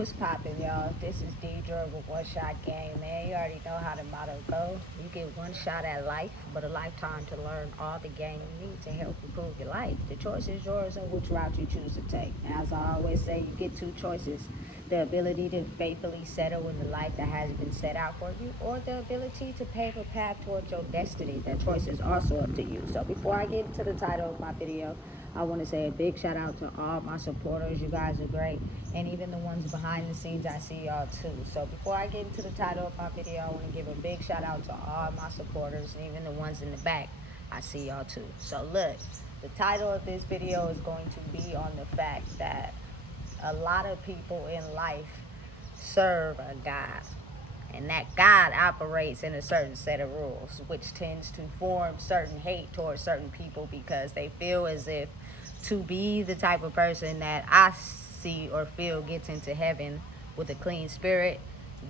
What's poppin', y'all? This is Deidre with One Shot Game, man. You already know how the motto go. You get one shot at life, but a lifetime to learn all the game you need to help improve your life. The choice is yours on which route you choose to take. As I always say, you get two choices. The ability to faithfully settle in the life that has been set out for you, or the ability to pave a path towards your destiny. That choice is also up to you. So before I get into the title of my video, I want to say a big shout out to all my supporters. You guys are great. And even the ones behind the scenes, I see y'all too. So before I get into the title of my video, I want to give a big shout out to all my supporters and even the ones in the back. I see y'all too. So look, the title of this video is going to be on the fact that a lot of people in life serve a God. And that God operates in a certain set of rules, which tends to form certain hate towards certain people because they feel as if to be the type of person that I see or feel gets into heaven with a clean spirit,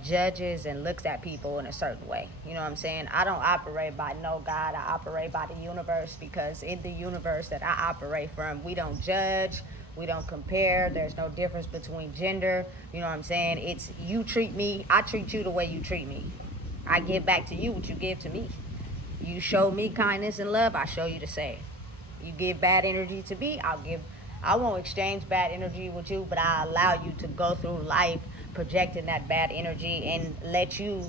judges and looks at people in a certain way. You know what I'm saying? I don't operate by no God. I operate by the universe, because in the universe that I operate from, we don't judge. We don't compare. There's no difference between gender. You know what I'm saying? It's you treat me, I treat you the way you treat me. I give back to you what you give to me. You show me kindness and love, I show you the same. You give bad energy to me, I won't exchange bad energy with you, but I allow you to go through life projecting that bad energy and let you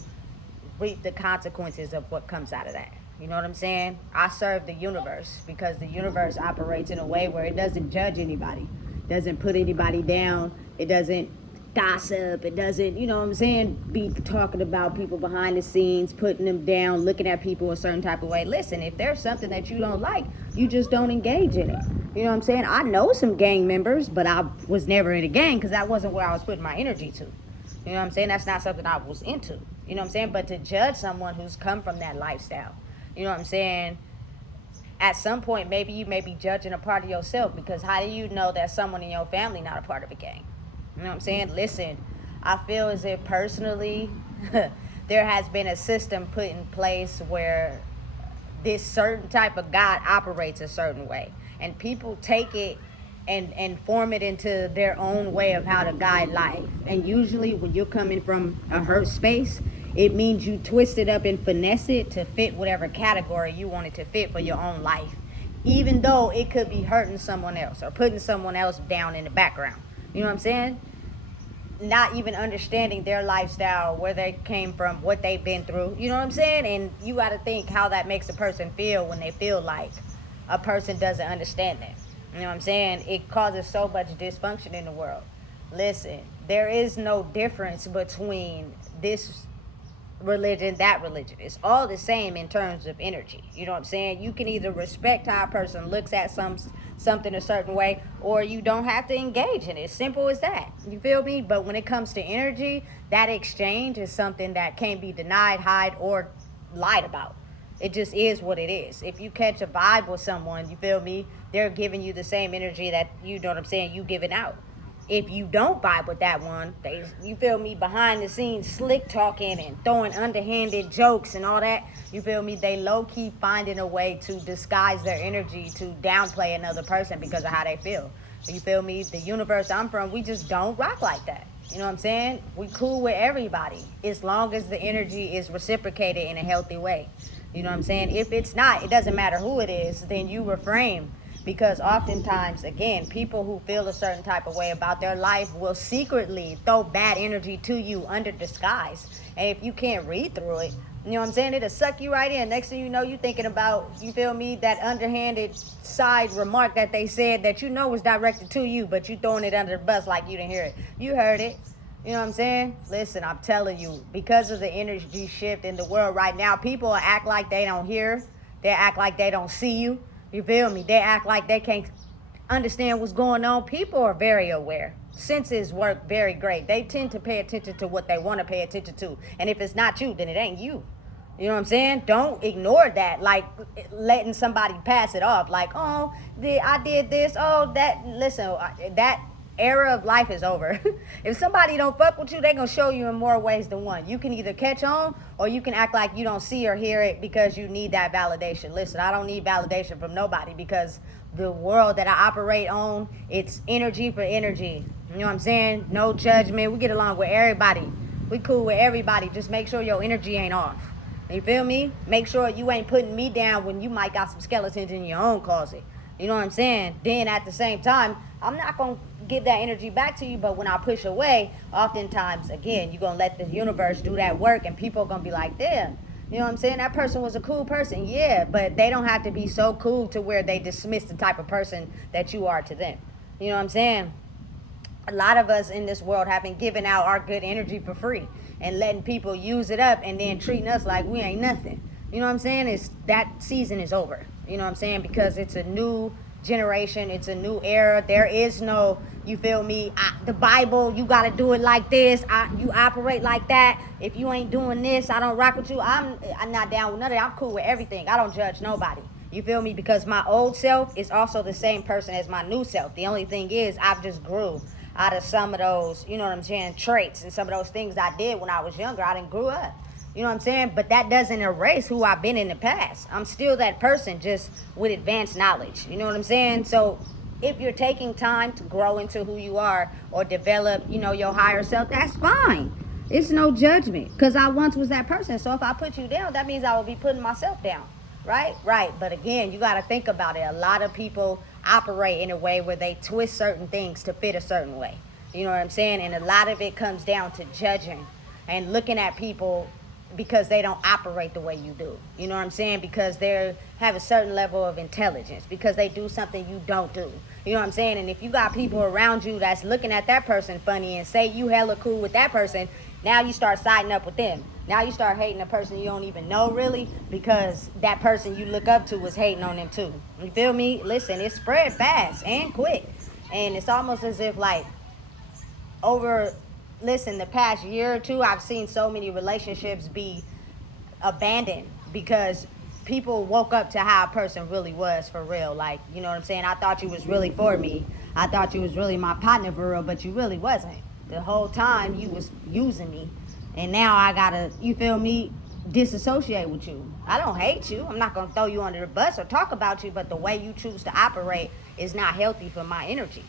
reap the consequences of what comes out of that. You know what I'm saying? I serve the universe because the universe operates in a way where it doesn't judge anybody, doesn't put anybody down, it doesn't gossip, it doesn't, you know what I'm saying, be talking about people behind the scenes, putting them down, looking at people a certain type of way. Listen, if there's something that you don't like, you just don't engage in it. You know what I'm saying? I know some gang members, but I was never in a gang because that wasn't where I was putting my energy to. You know what I'm saying? That's not something I was into. You know what I'm saying? But to judge someone who's come from that lifestyle, you know what I'm saying? At some point, maybe you may be judging a part of yourself, because how do you know that someone in your family not a part of a gang? You know what I'm saying? Listen, I feel as if personally, there has been a system put in place where this certain type of God operates a certain way, and people take it and form it into their own way of how to guide life. And usually when you're coming from a hurt space, it means you twist it up and finesse it to fit whatever category you want it to fit for your own life, even though it could be hurting someone else or putting someone else down in the background. You know what I'm saying? Not even understanding their lifestyle, where they came from, what they've been through. You know what I'm saying? And you got to think how that makes a person feel when they feel like a person doesn't understand them. You know what I'm saying? It causes so much dysfunction in the world. Listen, there is no difference between this religion, that religion. It's all the same in terms of energy. You know what I'm saying? You can either respect how a person looks at something a certain way, or you don't have to engage in it. Simple as that. You feel me? But when it comes to energy, that exchange is something that can't be denied, hide, or lied about. It just is what it is. If you catch a vibe with someone, you feel me, they're giving you the same energy that, you know what I'm saying, you giving out. If you don't vibe with that one, they, you feel me, behind the scenes slick talking and throwing underhanded jokes and all that, you feel me, they low-key finding a way to disguise their energy to downplay another person because of how they feel. You feel me? The universe I'm from, we just don't rock like that. You know what I'm saying? We cool with everybody as long as the energy is reciprocated in a healthy way. You know what I'm saying? If it's not, it doesn't matter who it is, then you refrain. Because oftentimes, again, people who feel a certain type of way about their life will secretly throw bad energy to you under disguise. And if you can't read through it, you know what I'm saying, it'll suck you right in. Next thing you know, you thinking about, you feel me, that underhanded side remark that they said that you know was directed to you, but you throwing it under the bus like you didn't hear it. You heard it. You know what I'm saying? Listen, I'm telling you, because of the energy shift in the world right now, people act like they don't hear. They act like they don't see you. You feel me? They act like they can't understand what's going on. People are very aware. Senses work very great. They tend to pay attention to what they want to pay attention to. And if it's not you, then it ain't you. You know what I'm saying? Don't ignore that, like letting somebody pass it off. Like, oh, I did this. Oh, that. Listen, that era of life is over. If somebody don't fuck with you, they gonna show you in more ways than one. You can either catch on, or you can act like you don't see or hear it because you need that validation. Listen, I don't need validation from nobody, because the world that I operate on, it's energy for energy. You know what I'm saying? No judgment. We get along with everybody. We cool with everybody. Just make sure your energy ain't off. You feel me? Make sure you ain't putting me down when you might got some skeletons in your own closet. You know what I'm saying? Then at the same time, I'm not going to give that energy back to you, but when I push away, oftentimes, again, you're going to let the universe do that work, and people are going to be like, damn, you know what I'm saying? That person was a cool person. Yeah, but they don't have to be so cool to where they dismiss the type of person that you are to them. You know what I'm saying? A lot of us in this world have been giving out our good energy for free and letting people use it up and then treating us like we ain't nothing. You know what I'm saying? It's that season is over. You know what I'm saying? Because it's a new generation. It's a new era. There is no, you feel me, the Bible, you got to do it like this. You operate like that. If you ain't doing this, I don't rock with you. I'm not down with none of that. I'm cool with everything. I don't judge nobody. You feel me? Because my old self is also the same person as my new self. The only thing is I've just grew out of some of those, you know what I'm saying, traits and some of those things I did when I was younger. I didn't grow up. You know what I'm saying? But that doesn't erase who I've been in the past. I'm still that person, just with advanced knowledge. You know what I'm saying? So if you're taking time to grow into who you are or develop, you know, your higher self, that's fine. It's no judgment, because I once was that person. So if I put you down, that means I will be putting myself down. Right? Right. But again, you got to think about it. A lot of people operate in a way where they twist certain things to fit a certain way. You know what I'm saying? And a lot of it comes down to judging and looking at people because they don't operate the way you do. You know what I'm saying? Because they have a certain level of intelligence, because they do something you don't do. You know what I'm saying? And if you got people around you that's looking at that person funny and say you hella cool with that person, now you start siding up with them. Now you start hating a person you don't even know, really, because that person you look up to was hating on them too. You feel me? Listen, it spread fast and quick. And it's almost as if, like, the past year or two, I've seen so many relationships be abandoned because people woke up to how a person really was for real. Like, you know what I'm saying? I thought you was really for me. I thought you was really my partner for real, but you really wasn't. The whole time you was using me. And now I gotta, you feel me, disassociate with you. I don't hate you. I'm not gonna throw you under the bus or talk about you, but the way you choose to operate is not healthy for my energy.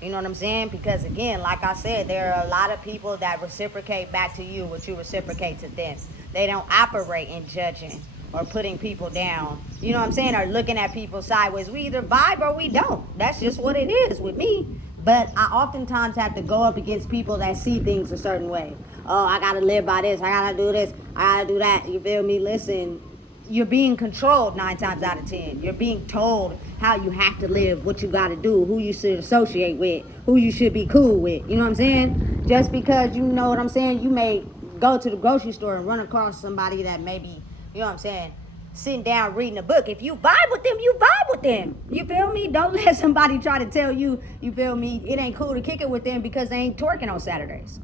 You know what I'm saying? Because again, like I said, there are a lot of people that reciprocate back to you what you reciprocate to them. They don't operate in judging or putting people down. You know what I'm saying? Or looking at people sideways. We either vibe or we don't. That's just what it is with me. But I oftentimes have to go up against people that see things a certain way. Oh, I gotta live by this. I gotta do this. I gotta do that. You feel me? Listen, you're being controlled 9 times out of 10. You're being told how you have to live, what you got to do, who you should associate with, who you should be cool with. You know what I'm saying? Just because, you know what I'm saying, you may go to the grocery store and run across somebody that maybe, you know what I'm saying, sitting down reading a book. If you vibe with them, you vibe with them. You feel me? Don't let somebody try to tell you, you feel me, it ain't cool to kick it with them because they ain't twerking on Saturdays.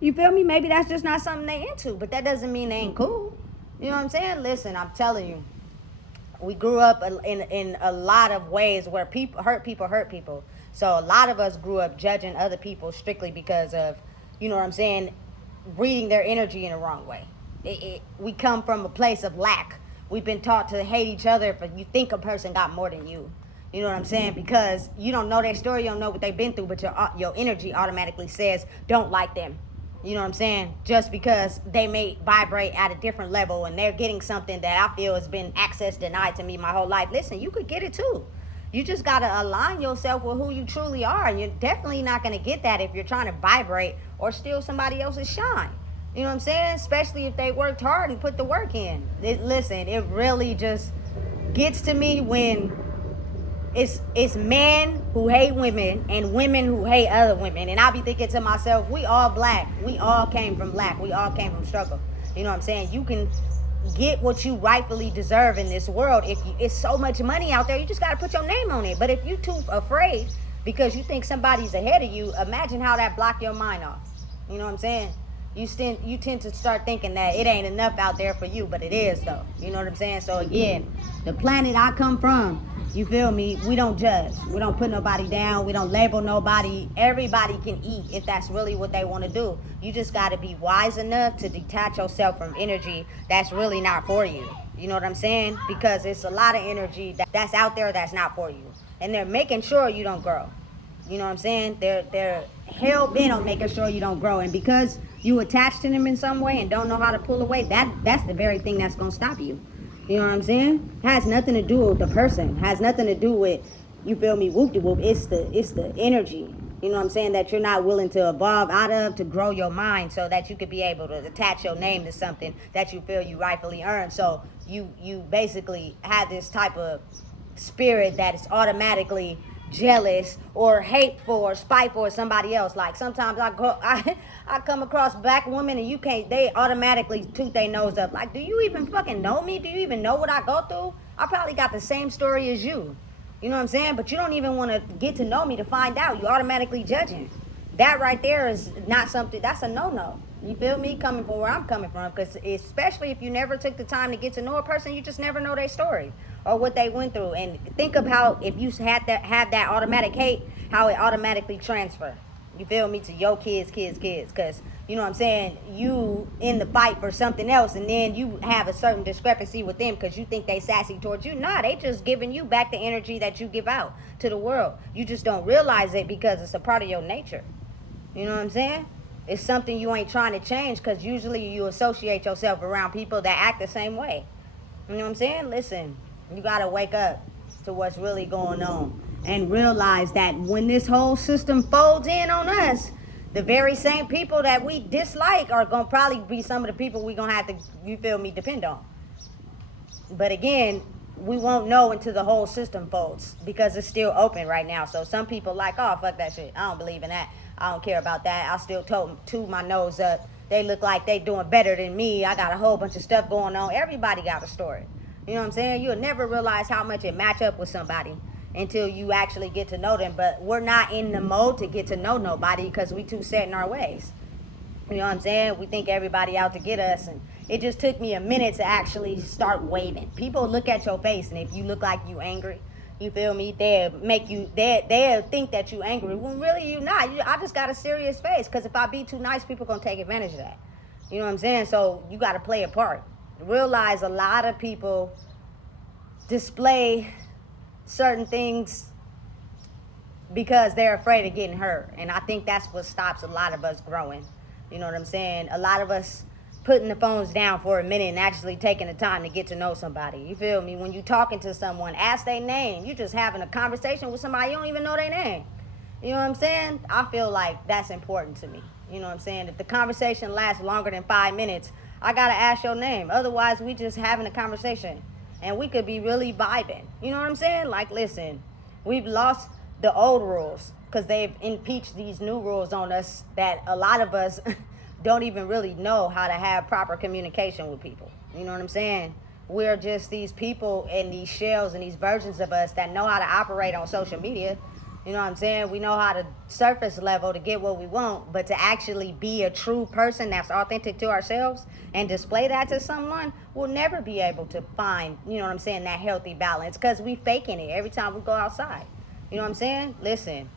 You feel me? Maybe that's just not something they into, but that doesn't mean they ain't cool. You know what I'm saying? Listen, I'm telling you, we grew up in a lot of ways where people hurt people. So a lot of us grew up judging other people strictly because of, you know what I'm saying, reading their energy in the wrong way. We come from a place of lack. We've been taught to hate each other if you think a person got more than you. You know what I'm saying? Because you don't know their story, you don't know what they've been through, but your energy automatically says don't like them. You know what I'm saying? Just because they may vibrate at a different level and they're getting something that I feel has been access denied to me my whole life. Listen, you could get it too. You just got to align yourself with who you truly are. And you're definitely not going to get that if you're trying to vibrate or steal somebody else's shine. You know what I'm saying? Especially if they worked hard and put the work in. Listen, it really just gets to me when it's men who hate women and women who hate other women. And I be thinking to myself, we all black. We all came from lack. We all came from struggle. You know what I'm saying? You can get what you rightfully deserve in this world. It's so much money out there, you just got to put your name on it. But if you too afraid because you think somebody's ahead of you, imagine how that block your mind off. You know what I'm saying? You tend to start thinking that it ain't enough out there for you, but it is though. You know what I'm saying? So again, the planet I come from, you feel me? We don't judge. We don't put nobody down. We don't label nobody. Everybody can eat if that's really what they want to do. You just got to be wise enough to detach yourself from energy that's really not for you. You know what I'm saying? Because it's a lot of energy that's out there that's not for you. And they're making sure you don't grow. You know what I'm saying? They're hell bent on making sure you don't grow. And because you attach to them in some way and don't know how to pull away, that's the very thing that's gonna stop you. You know what I'm saying? Has nothing to do with the person. Has nothing to do with, you feel me, whoop de whoop. It's the energy. You know what I'm saying, that you're not willing to evolve out of, to grow your mind so that you could be able to attach your name to something that you feel you rightfully earned. So you basically have this type of spirit that is automatically jealous or hateful or spiteful of somebody else. Like sometimes I come across black women and they automatically toot their nose up. Like, do you even fucking know me? Do you even know what I go through? I probably got the same story as you. You know what I'm saying? But you don't even want to get to know me to find out. You automatically judging. That right there is not something, that's a no-no. You feel me? Coming from where I'm coming from. Because especially if you never took the time to get to know a person, you just never know their story or what they went through. And think of how, if you have that automatic hate, how it automatically transfer. You feel me? To your kids. Because, you know what I'm saying, you in the fight for something else, and then you have a certain discrepancy with them because you think they sassy towards you. Nah, they just giving you back the energy that you give out to the world. You just don't realize it because it's a part of your nature. You know what I'm saying? It's something you ain't trying to change because usually you associate yourself around people that act the same way. You know what I'm saying? Listen, you got to wake up to what's really going on and realize that when this whole system folds in on us, the very same people that we dislike are going to probably be some of the people we going to have to, you feel me, depend on. But again, we won't know until the whole system folds because it's still open right now. So some people like, oh, fuck that shit. I don't believe in that. I don't care about that. I still toot my nose up. They look like they doing better than me. I got a whole bunch of stuff going on. Everybody got a story. You know what I'm saying? You'll never realize how much it match up with somebody until you actually get to know them. But we're not in the mode to get to know nobody because we too set in our ways. You know what I'm saying? We think everybody out to get us, and it just took me a minute to actually start waving. People look at your face, and if you look like you angry, you feel me, they'll think that you angry when really you not. I just got a serious face because if I be too nice, people gonna take advantage of that. You know what I'm saying? So you got to play a part. Realize a lot of people display certain things because they're afraid of getting hurt, and I think that's what stops a lot of us growing. You know what I'm saying? A lot of us putting the phones down for a minute and actually taking the time to get to know somebody. You feel me? When you talking to someone, ask their name. You just having a conversation with somebody, you don't even know their name. You know what I'm saying? I feel like that's important to me. You know what I'm saying? If the conversation lasts longer than 5 minutes, I gotta ask your name. Otherwise, we just having a conversation. And we could be really vibing. You know what I'm saying? Like, listen, we've lost the old rules because they've impeached these new rules on us that a lot of us don't even really know how to have proper communication with people. You know what I'm saying? We're just these people and these shells and these versions of us that know how to operate on social media. You know what I'm saying? We know how to surface level to get what we want, but to actually be a true person that's authentic to ourselves and display that to someone, we'll never be able to find, you know what I'm saying, that healthy balance because we faking it every time we go outside. You know what I'm saying? Listen,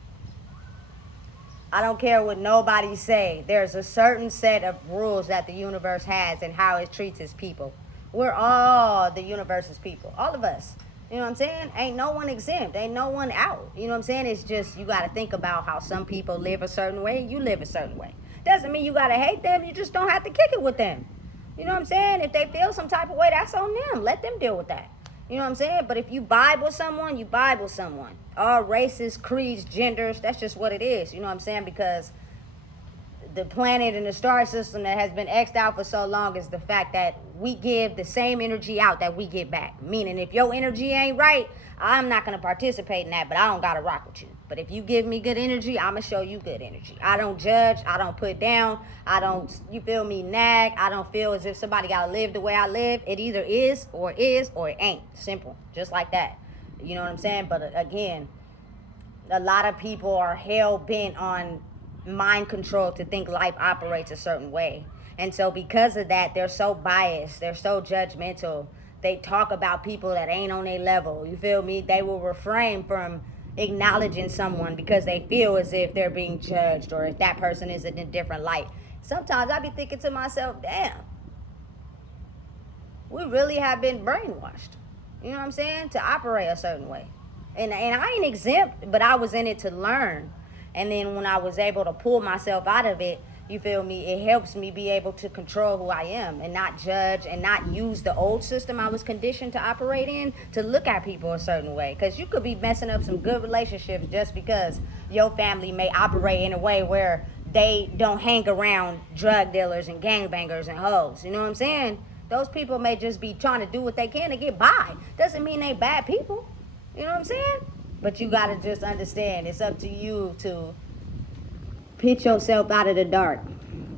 I don't care what nobody say. There's a certain set of rules that the universe has and how it treats its people. We're all the universe's people. All of us. You know what I'm saying? Ain't no one exempt. Ain't no one out. You know what I'm saying? It's just you got to think about how some people live a certain way and you live a certain way. Doesn't mean you got to hate them. You just don't have to kick it with them. You know what I'm saying? If they feel some type of way, that's on them. Let them deal with that. You know what I'm saying? But if you vibe with someone, you vibe with someone. All races, creeds, genders, that's just what it is. You know what I'm saying? Because the planet and the star system that has been X'd out for so long is the fact that we give the same energy out that we get back. Meaning if your energy ain't right, I'm not going to participate in that, but I don't got to rock with you. But if you give me good energy, I'm going to show you good energy. I don't judge. I don't put down. I don't, you feel me, nag. I don't feel as if somebody got to live the way I live. It either is or it ain't. Simple. Just like that. You know what I'm saying? But again, a lot of people are hell bent on mind control to think life operates a certain way. And so because of that, they're so biased. They're so judgmental. They talk about people that ain't on their level. You feel me? They will refrain from acknowledging someone because they feel as if they're being judged or if that person is in a different light. Sometimes I be thinking to myself, damn, we really have been brainwashed. You know what I'm saying? To operate a certain way. And I ain't exempt, but I was in it to learn. And then when I was able to pull myself out of it, you feel me, it helps me be able to control who I am and not judge and not use the old system I was conditioned to operate in to look at people a certain way. Because you could be messing up some good relationships just because your family may operate in a way where they don't hang around drug dealers and gangbangers and hoes. You know what I'm saying? Those people may just be trying to do what they can to get by. Doesn't mean they bad people. You know what I'm saying? But you gotta just understand, it's up to you to pitch yourself out of the dark.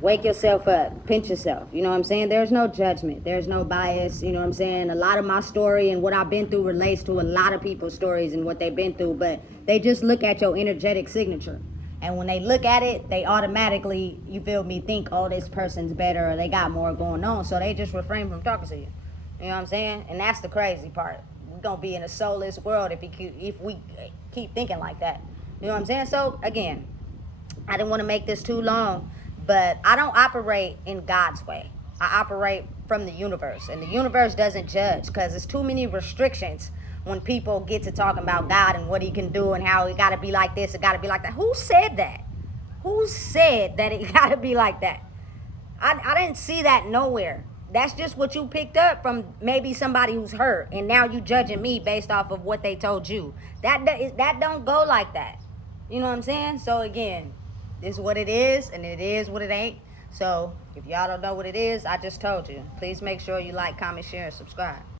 Wake yourself up. Pinch yourself. You know what I'm saying? There's no judgment. There's no bias. You know what I'm saying? A lot of my story and what I've been through relates to a lot of people's stories and what they've been through, but they just look at your energetic signature. And when they look at it, they automatically, you feel me, think, oh, this person's better or they got more going on. So they just refrain from talking to you. You know what I'm saying? And that's the crazy part. We're going to be in a soulless world if we keep thinking like that. You know what I'm saying? So, again, I didn't want to make this too long, but I don't operate in God's way. I operate from the universe. And the universe doesn't judge because there's too many restrictions when people get to talking about God and what he can do and how it got to be like this, it got to be like that. Who said that? Who said that it got to be like that? I didn't see that nowhere. That's just what you picked up from maybe somebody who's hurt, and now you judging me based off of what they told you. That don't go like that. You know what I'm saying? So again, this is what it is, and it is what it ain't. So if y'all don't know what it is, I just told you. Please make sure you like, comment, share, and subscribe.